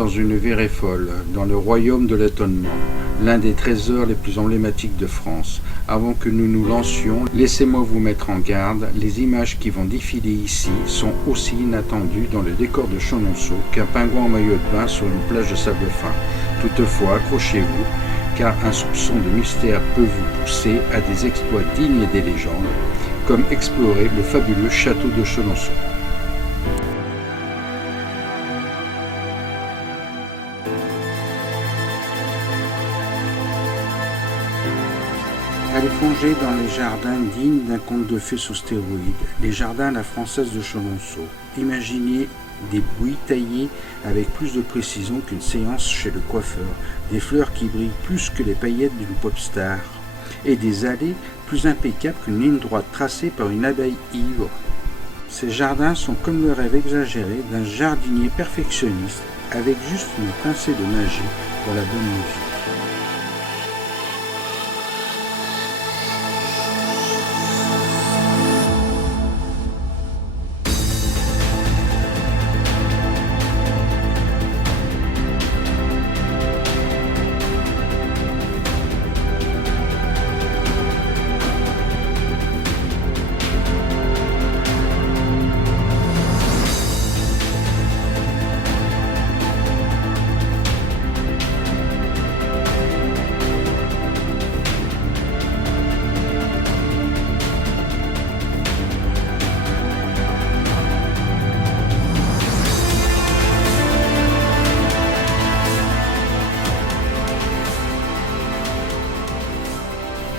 dans une virée folle, dans le royaume de l'étonnement, l'un des trésors les plus emblématiques de France. Avant que nous nous lancions, laissez-moi vous mettre en garde, les images qui vont défiler ici sont aussi inattendues dans le décor de Chenonceau qu'un pingouin en maillot de bain sur une plage de sable fin. Toutefois, accrochez-vous, car un soupçon de mystère peut vous pousser à des exploits dignes des légendes, comme explorer le fabuleux château de Chenonceau. Allez plonger dans les jardins dignes d'un conte de fées sous stéroïdes, les jardins à la française de Chenonceau. Imaginez des buis taillés avec plus de précision qu'une séance chez le coiffeur, des fleurs qui brillent plus que les paillettes d'une pop star, et des allées plus impeccables qu'une ligne droite tracée par une abeille ivre. Ces jardins sont comme le rêve exagéré d'un jardinier perfectionniste avec juste une pincée de magie pour la bonne mesure.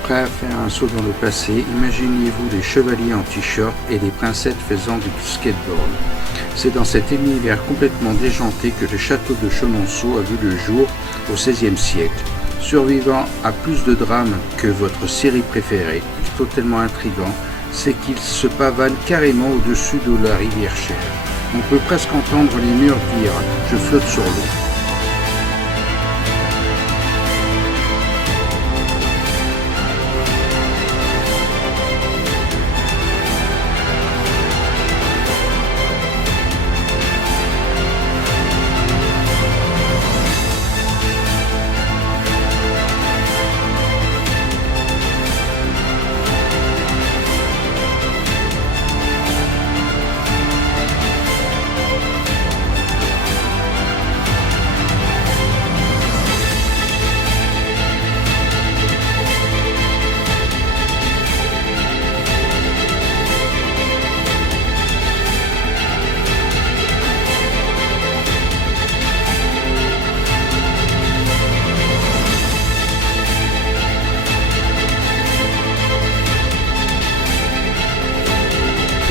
Prêt à faire un saut dans le passé, imaginez-vous les chevaliers en t-shirt et les princesses faisant du skateboard. C'est dans cet univers complètement déjanté que le château de Chenonceau a vu le jour au XVIe siècle. Survivant à plus de drames que votre série préférée, totalement intrigant, c'est qu'il se pavane carrément au-dessus de la rivière Cher. On peut presque entendre les murs dire « Je flotte sur l'eau ».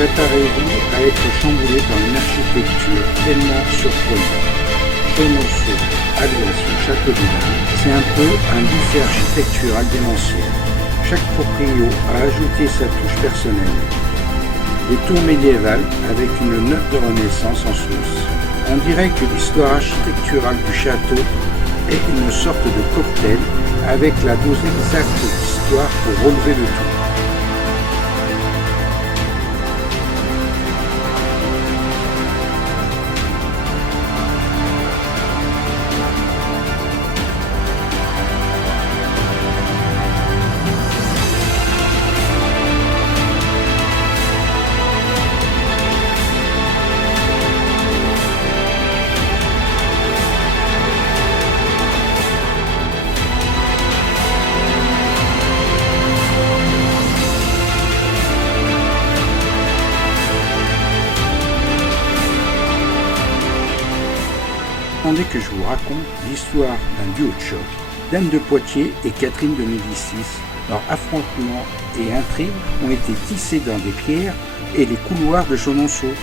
Préparez-vous à être chamboulé par une architecture tellement surprenante. Chenonceau, alias le château de Lille, c'est un peu un buffet architectural démentiel. Chaque proprio a ajouté sa touche personnelle. Des tours médiévales avec une note de renaissance en sauce. On dirait que l'histoire architecturale du château est une sorte de cocktail avec la dose exacte d'histoire pour relever le tout. Attendez que je vous raconte l'histoire d'un duo de choc, d'Anne de Poitiers et Catherine de Médicis. Leurs affrontements et intrigues ont été tissés dans des pierres et les couloirs de Chenonceau.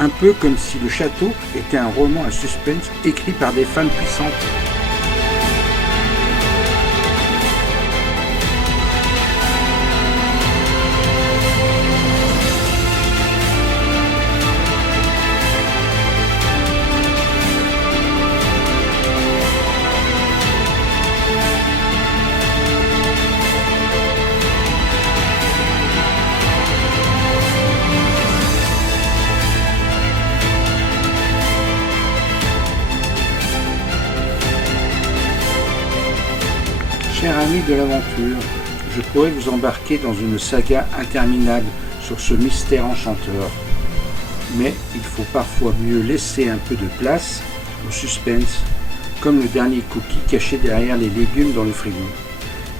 Un peu comme si le château était un roman à suspense écrit par des femmes puissantes. cher ami de l'aventure, je pourrais vous embarquer dans une saga interminable sur ce mystère enchanteur. Mais il faut parfois mieux laisser un peu de place au suspense, comme le dernier cookie caché derrière les légumes dans le frigo.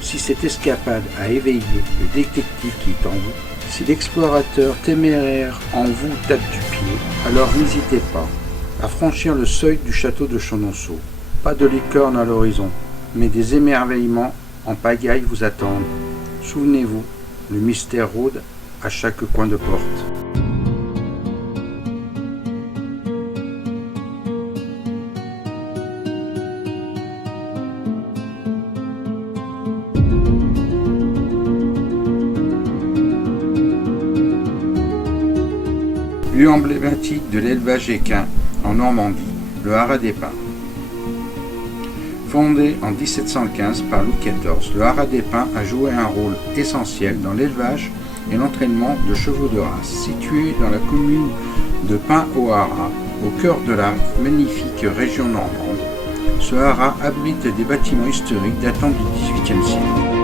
Si cette escapade a éveillé le détective qui est en vous, si l'explorateur téméraire en vous tape du pied, alors n'hésitez pas à franchir le seuil du château de Chenonceau. Pas de licorne à l'horizon, mais des émerveillements en pagaille vous attendent. Souvenez-vous, le mystère rôde à chaque coin de porte. Lieu emblématique de l'élevage équin en Normandie, le Haras des Pins. Fondé en 1715 par Louis XIV, le Haras des Pins a joué un rôle essentiel dans l'élevage et l'entraînement de chevaux de race. Situé dans la commune de Pins-au-Haras, au cœur de la magnifique région normande, ce haras abrite des bâtiments historiques datant du XVIIIe siècle.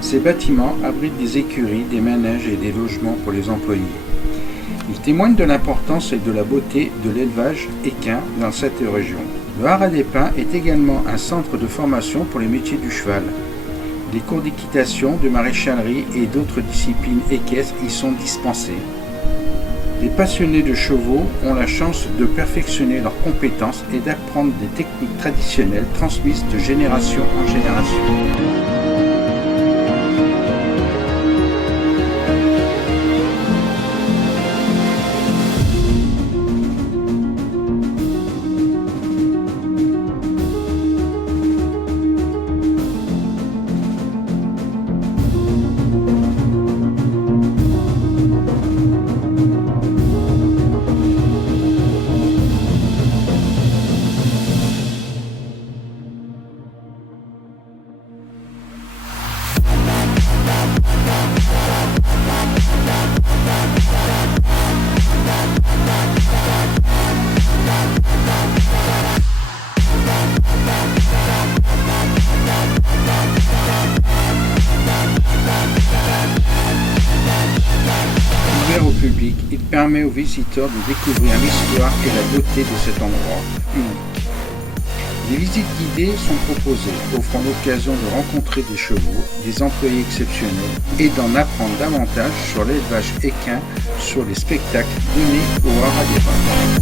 Ces bâtiments abritent des écuries, des manèges et des logements pour les employés. Ils témoignent de l'importance et de la beauté de l'élevage équin dans cette région. Le Haras des Pins est également un centre de formation pour les métiers du cheval. Des cours d'équitation, de maréchalerie et d'autres disciplines équestres y sont dispensés. Les passionnés de chevaux ont la chance de perfectionner leurs compétences et d'apprendre des techniques traditionnelles transmises de génération en génération. Ouvert au public, il permet aux visiteurs de découvrir l'histoire et la beauté de cet endroit unique. Des visites guidées sont proposées, offrant l'occasion de rencontrer des chevaux, des employés exceptionnels et d'en apprendre davantage sur l'élevage équin, sur les spectacles donnés au Haras des Pins.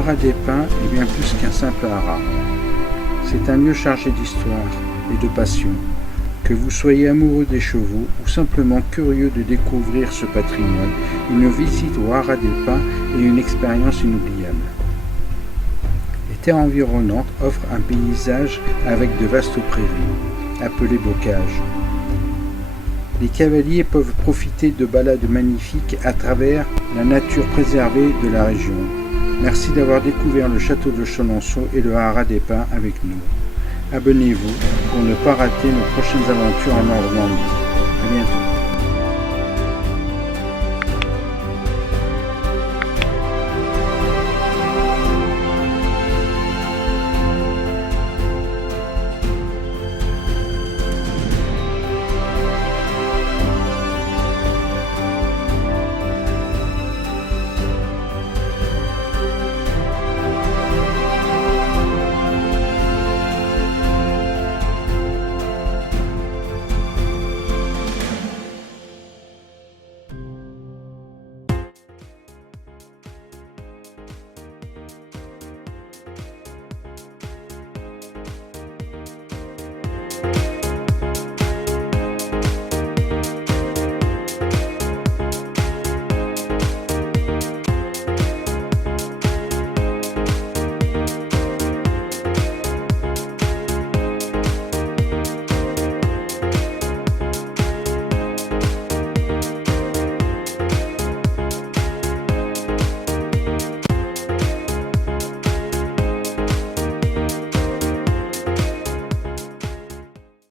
Haras des Pins est bien plus qu'un simple haras. C'est un lieu chargé d'histoire et de passion. Que vous soyez amoureux des chevaux ou simplement curieux de découvrir ce patrimoine, une visite au Haras des Pins est une expérience inoubliable. Les terres environnantes offrent un paysage avec de vastes prairies, appelées bocages. Les cavaliers peuvent profiter de balades magnifiques à travers la nature préservée de la région. Merci d'avoir découvert le château de Chenonceau et le Haras des Pins avec nous. Abonnez-vous pour ne pas rater nos prochaines aventures en Normandie. À bientôt.